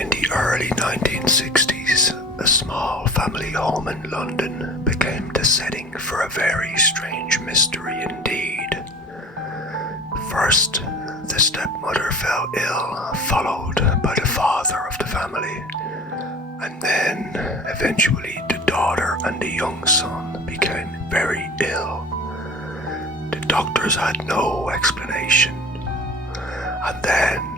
In the early 1960s, a small family home in London became the setting for a very strange mystery indeed. First, the stepmother fell ill, followed by the father of the family, and then eventually the daughter and the young son became very ill. The doctors had no explanation, and then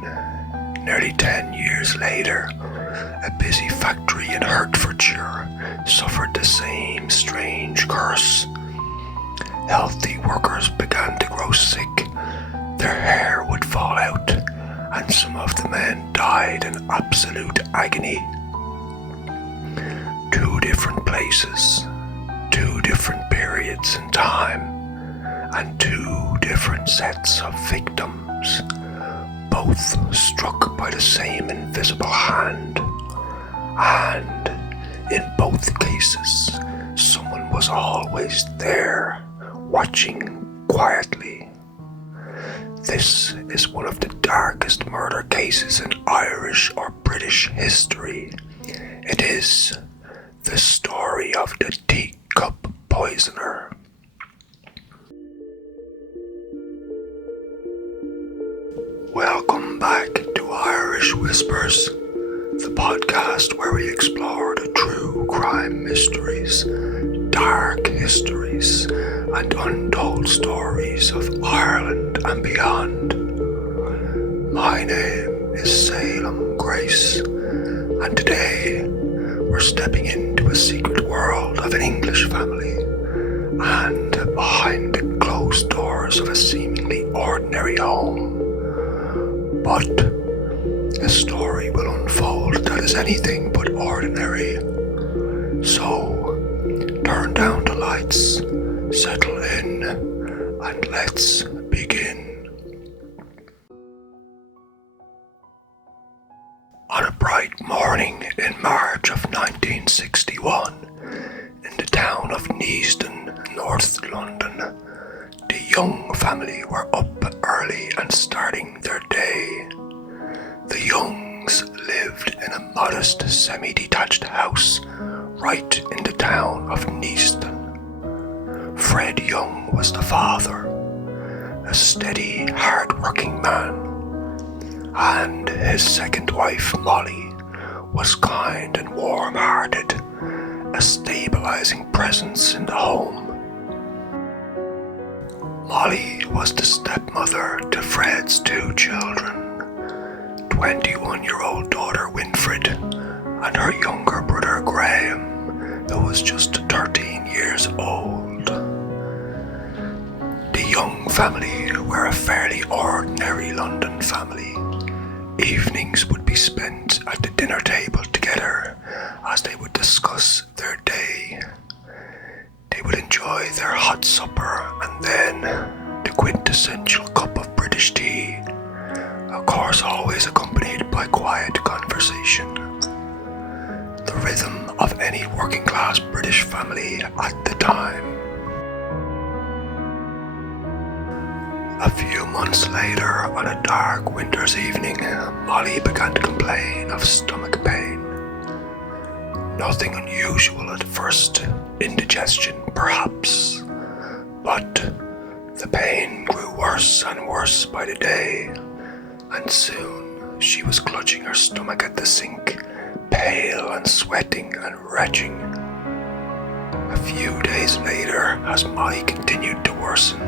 nearly 10 years later, a busy factory in Hertfordshire suffered the same strange curse. Healthy workers began to grow sick, their hair would fall out, and some of the men died in absolute agony. 2 different places, 2 different periods in time, and 2 different sets of victims, both struck by the same invisible hand, and in both cases, someone was always there, watching quietly. This is one of the darkest murder cases in Irish or British history. It is the story of the Teacup Poisoner. Welcome back to Irish Whispers, the podcast where we explore the true crime mysteries, dark histories, and untold stories of Ireland and beyond. My name is Salem Grace, and today we're stepping into a secret world of an English family and behind the closed doors of a seemingly ordinary home. But a story will unfold that is anything but ordinary. So, turn down the lights, settle in, and let's begin. On a bright morning in March of 1961, in the town of Neasden, North London, the Young family were up early and starting their day. The Youngs lived in a modest semi-detached house right in the town of Neasden. Fred Young was the father, a steady, hard-working man, and his second wife, Molly, was kind and warm-hearted, a stabilizing presence in the home. Molly was the stepmother to Fred's 2 children, 21-year-old daughter Winfred and her younger brother Graham, who was just 13 years old. The Young family were a fairly ordinary London family. Evenings would be spent at the dinner table together as they would discuss their day. They would enjoy their hot supper and then the quintessential cup of British tea, of course always accompanied by quiet conversation. The rhythm of any working class British family at the time. A few months later, on a dark winter's evening, Molly began to complain of stomach pain. Nothing unusual at first, indigestion perhaps, but the pain grew worse and worse by the day, and soon she was clutching her stomach at the sink, pale and sweating and retching. A few days later, as Molly continued to worsen,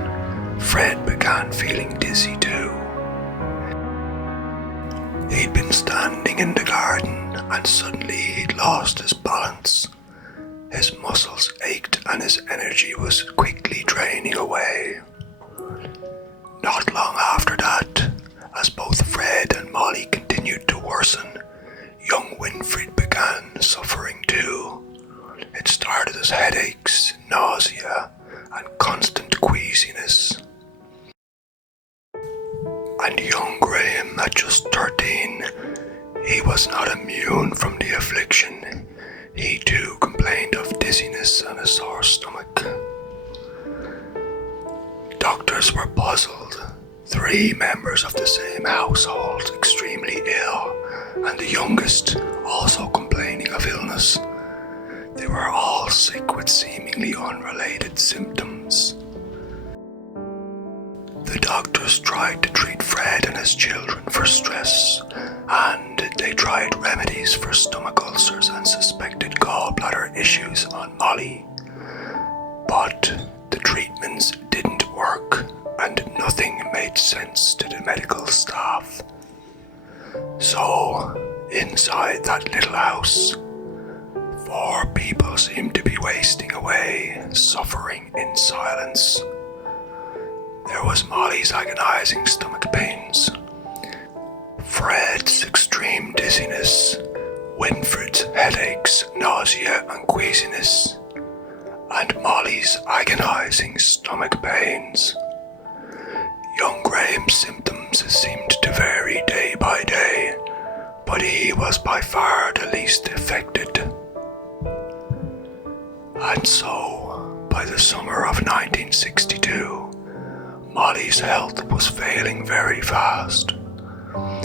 Fred began feeling dizzy too. He'd been standing in the garden and suddenly he'd lost his balance. His muscles ached and his energy was quickly draining away. Not long after that, as both Fred and Molly continued to worsen, young Winfred began suffering too. It started as headaches, nausea, and constant queasiness. And young Graham, at just 13, he was not immune from the affliction. He too complained of dizziness and a sore stomach. Doctors were puzzled. 3 members of the same household extremely ill, and the youngest also complaining of illness. They were all sick with seemingly unrelated symptoms. The doctors tried to treat Fred and his children for stress, and they tried remedies for stomach ulcers and suspected gallbladder issues on Molly. But the treatments didn't work, and nothing made sense to the medical staff. So, inside that little house, 4 people seemed to be wasting away, suffering in silence. There was Molly's agonizing stomach pains, Fred's extreme dizziness, Winfred's headaches, nausea and queasiness, and Molly's agonizing stomach pains. Young Graham's symptoms seemed to vary day by day, but he was by far the least affected. And so, by the summer of 1962, Molly's health was failing very fast.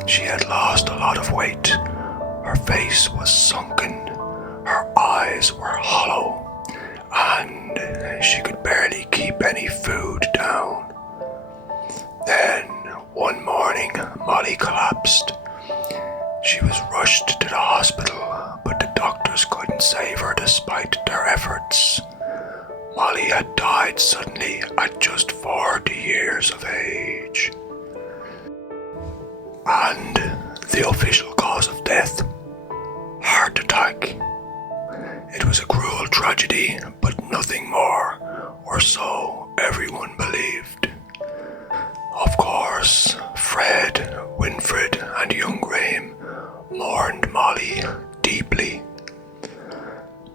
She had lost a lot of weight, her face was sunken, her eyes were hollow, and she could barely keep any food down. Then, one morning, Molly collapsed. She was rushed to the hospital, but the doctors couldn't save her despite their efforts. Molly had died suddenly at just 40 years of age. And the official cause of death? Heart attack. It was a cruel tragedy, but nothing more, or so everyone believed. Of course, Fred, Winfred, and young Graham mourned Molly deeply.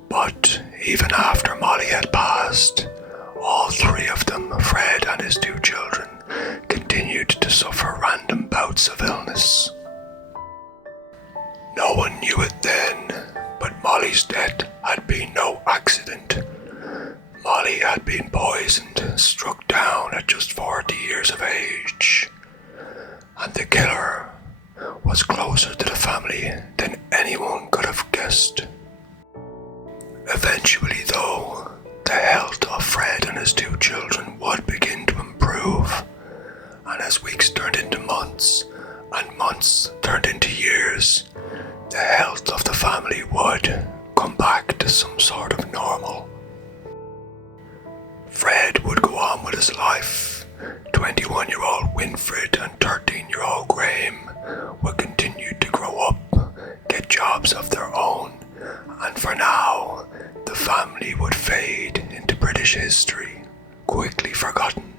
But even after Molly had passed, all 3 of them, Fred and his 2 children, continued to suffer random bouts of illness. No one knew it then, but Molly's death had been no accident. Molly had been poisoned, struck down at just 40 years of age, and the killer was closer to the family than anyone could have guessed. Eventually, though, the health of Fred and his 2 children would begin to improve, and as weeks turned into months, and months turned into years, the health of the family would come back to some sort of normal. Fred would go on with his life. 21-year-old Winfred and 13-year-old Graham would continue to grow up, get jobs of their own, and for now, the family would fade into British history, quickly forgotten.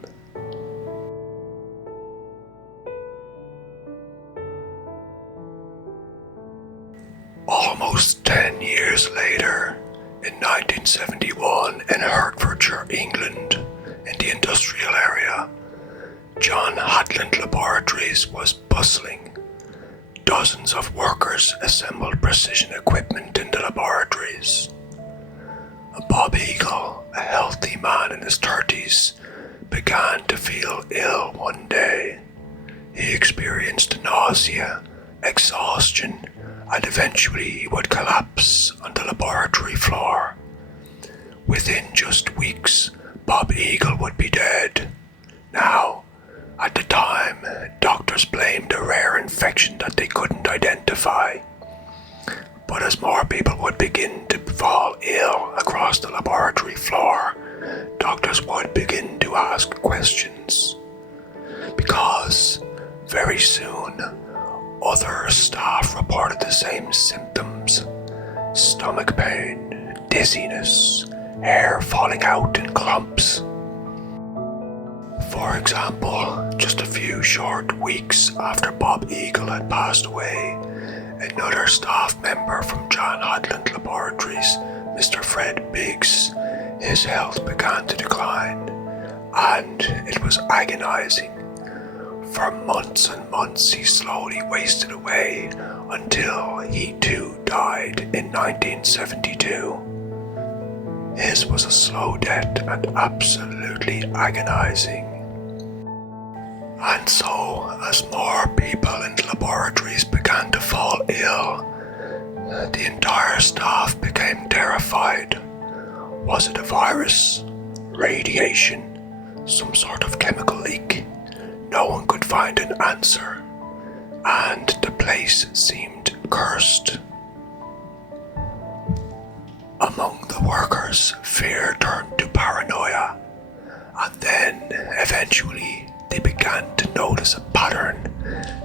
Almost 10 years later, in 1971, in Hertfordshire, England, in the industrial area, John Hatland Laboratories was bustling. Dozens of workers assembled precision equipment in the laboratories. Bob Eagle, a healthy man in his 30s, began to feel ill one day. He experienced nausea, exhaustion, and eventually he would collapse on the laboratory floor. Within just weeks, Bob Eagle would be dead. Now, at the time, doctors blamed a rare infection that they couldn't identify. But as more people would begin to fall ill across the laboratory floor, doctors would begin to ask questions. Because very soon, other staff reported the same symptoms: stomach pain, dizziness, hair falling out in clumps. For example, just a few short weeks after Bob Eagle had passed away, another staff member from John Hatland Laboratories, Mr. Fred Biggs, his health began to decline, and it was agonizing. For months and months he slowly wasted away until he too died in 1972. His was a slow death and absolutely agonizing. And And so, as more people in the laboratories began to fall ill, the entire staff became terrified. Was it a virus? Radiation? Some sort of chemical leak? No one could find an answer, and the place seemed cursed. Among the workers, fear turned to paranoia, and then, eventually, they began to notice a pattern.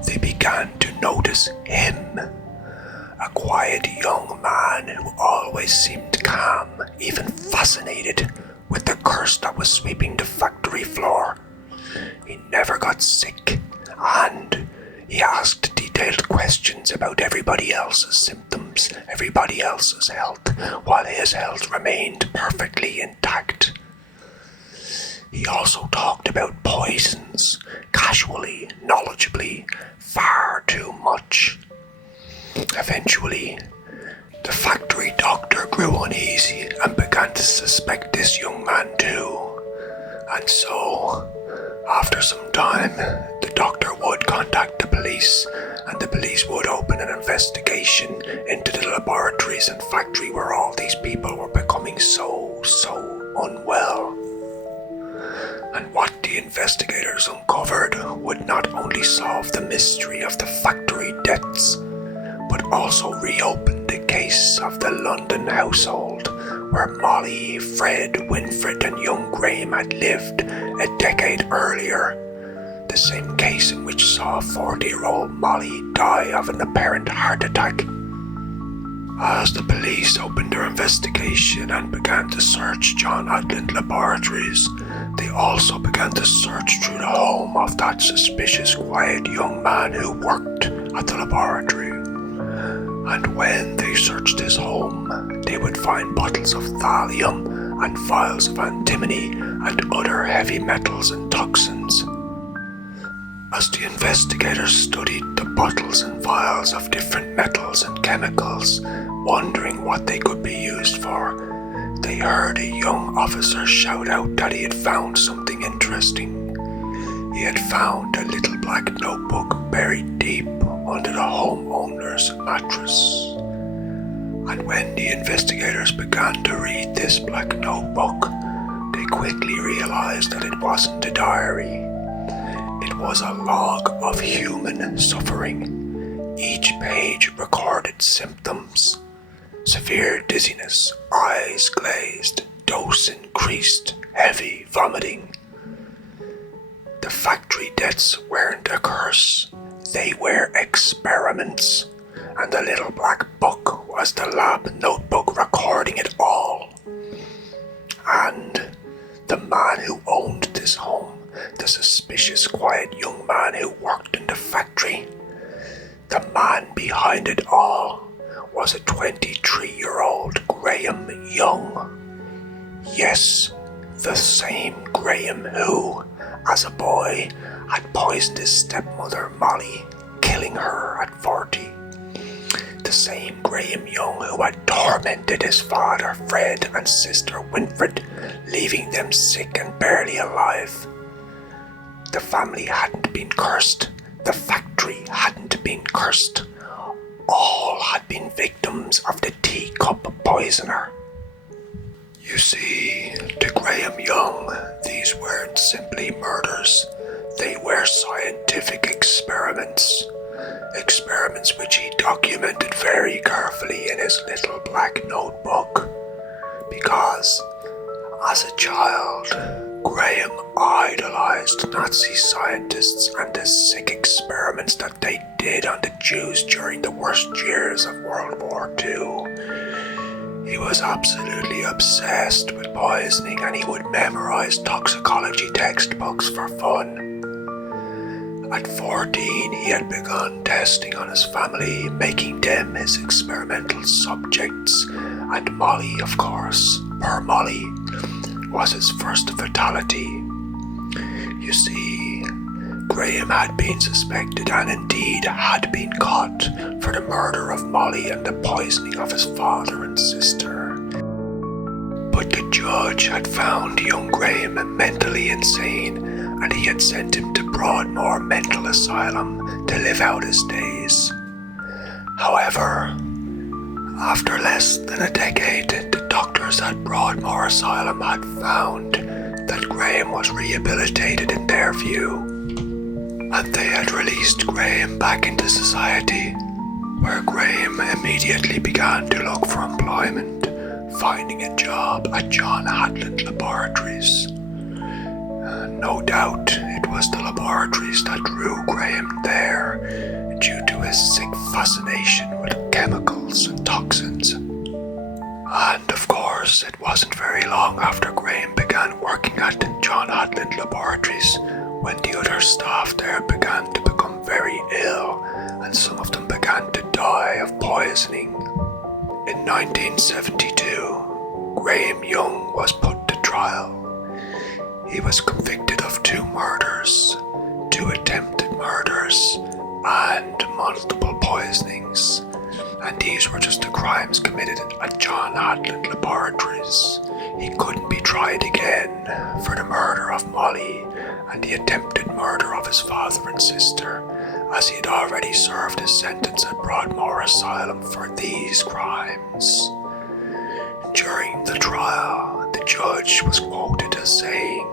They began to notice him. A quiet young man who always seemed calm, even fascinated with the curse that was sweeping the factory floor. He never got sick, and he asked detailed questions about everybody else's symptoms, everybody else's health, while his health remained perfectly intact. He also talked about poisons, casually, knowledgeably, far too much. Eventually, the factory doctor grew uneasy and began to suspect this young man too. And so, after some time, the doctor would contact the police, and the police would open an investigation into the laboratories and factory where all these people were becoming so unwell. And what the investigators uncovered would not only solve the mystery of the factory deaths, but also reopen the case of the London household where Molly, Fred, Winfred and young Graham had lived a decade earlier. The same case in which saw 40-year-old Molly die of an apparent heart attack. As the police opened their investigation and began to search John Adland Laboratories, they also began to search through the home of that suspicious, quiet young man who worked at the laboratory. And when they searched his home, they would find bottles of thallium and vials of antimony and other heavy metals and toxins. As the investigators studied the bottles and vials of different metals and chemicals, wondering what they could be used for, they heard a young officer shout out that he had found something interesting. He had found a little black notebook buried deep under the homeowner's mattress. And when the investigators began to read this black notebook, they quickly realized that it wasn't a diary. It was a log of human suffering. Each page recorded symptoms: severe dizziness, eyes glazed, dose increased, heavy vomiting. The factory deaths weren't a curse, they were experiments, and the little black book was the lab notebook recording it all. And the man who owned this home, the suspicious, quiet young man who worked in the factory, the man behind it all was a 23-year-old Graham Young. Yes, the same Graham who, as a boy, had poisoned his stepmother Molly, killing her at 40. The same Graham Young who had tormented his father Fred and sister Winfred, leaving them sick and barely alive. The family hadn't been cursed. The factory hadn't been cursed. All had been victims of the Teacup Poisoner. You see, to Graham Young, these weren't simply murders. They were scientific experiments. Experiments which he documented very carefully in his little black notebook. Because, as a child, Graham idolized Nazi scientists and the sick experiments that they did on the Jews during the worst years of World War II. He was absolutely obsessed with poisoning, and he would memorize toxicology textbooks for fun. At 14, he had begun testing on his family, making them his experimental subjects, and Molly, of course, poor Molly, was his first fatality. You see, Graham had been suspected and indeed had been caught for the murder of Molly and the poisoning of his father and sister. But the judge had found young Graham mentally insane and he had sent him to Broadmoor Mental Asylum to live out his days. However, after less than a decade, the doctors at Broadmoor Asylum had found that Graham was rehabilitated in their view, and they had released Graham back into society, where Graham immediately began to look for employment, finding a job at John Hatland Laboratories. No doubt it was the laboratories that drew Graham there due to his sick fascination with chemicals and toxins. And of course, it wasn't very long after Graham began working at John Hatland Laboratories when the other staff there began to become very ill, and some of them began to die of poisoning. In 1972, Graham Young was put to trial. He was convicted of 2 murders, 2 attempted murders, and multiple poisonings. And these were just the crimes committed at John Hatland Laboratories. He couldn't be tried again for the murder of Molly and the attempted murder of his father and sister, as he had already served his sentence at Broadmoor Asylum for these crimes. During the trial, the judge was quoted as saying,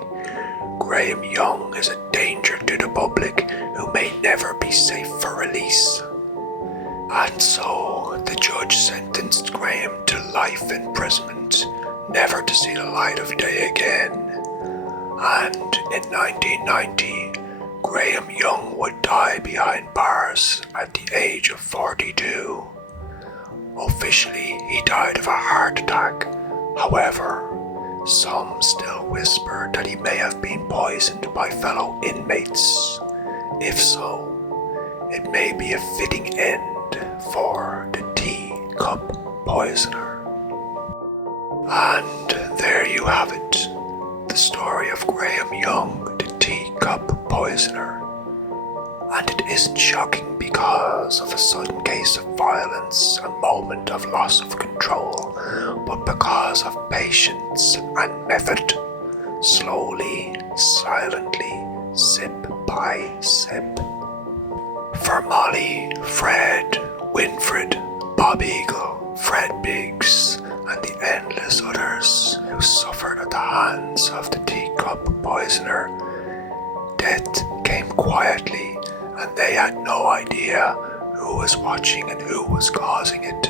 "Graham Young is a danger to the public who may never be safe for release." And so the judge sentenced Graham to life imprisonment, never to see the light of day again. And in 1990, Graham Young would die behind bars at the age of 42. Officially, he died of a heart attack. However, some still whisper that he may have been poisoned by fellow inmates. If so, it may be a fitting end for the Teacup Poisoner. And there you have it, the story of Graham Young, the Teacup Poisoner. And it isn't shocking because of a sudden case of violence, a moment of loss of control, but because of patience and method, slowly, silently, sip by sip. For Molly, Fred, Winfred, Bob Eagle, Fred Biggs, and the endless others who suffered at the hands of the Teacup Poisoner, death came quietly, and they had no idea who was watching and who was causing it.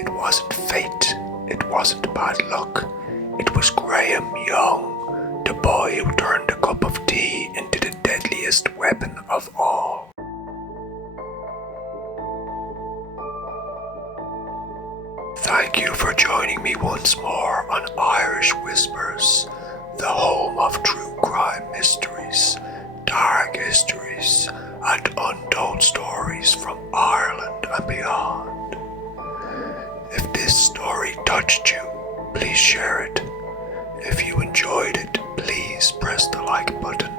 It wasn't fate, it wasn't bad luck, it was Graham Young, the boy who turned a cup of tea into the deadliest weapon of all. Thank you for joining me once more on Irish Whispers, the home of true crime mysteries, dark histories, and untold stories from Ireland and beyond. If this story touched you, please share it. If you enjoyed it, please press the like button.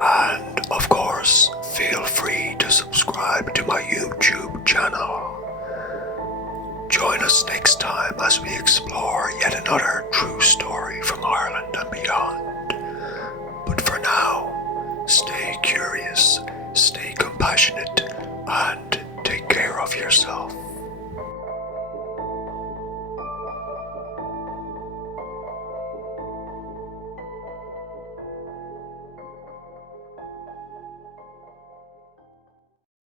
And of course, feel free to subscribe to my YouTube channel. Join us next time as we explore yet another true story from Ireland and beyond. But for now, stay curious, stay compassionate, and take care of yourself.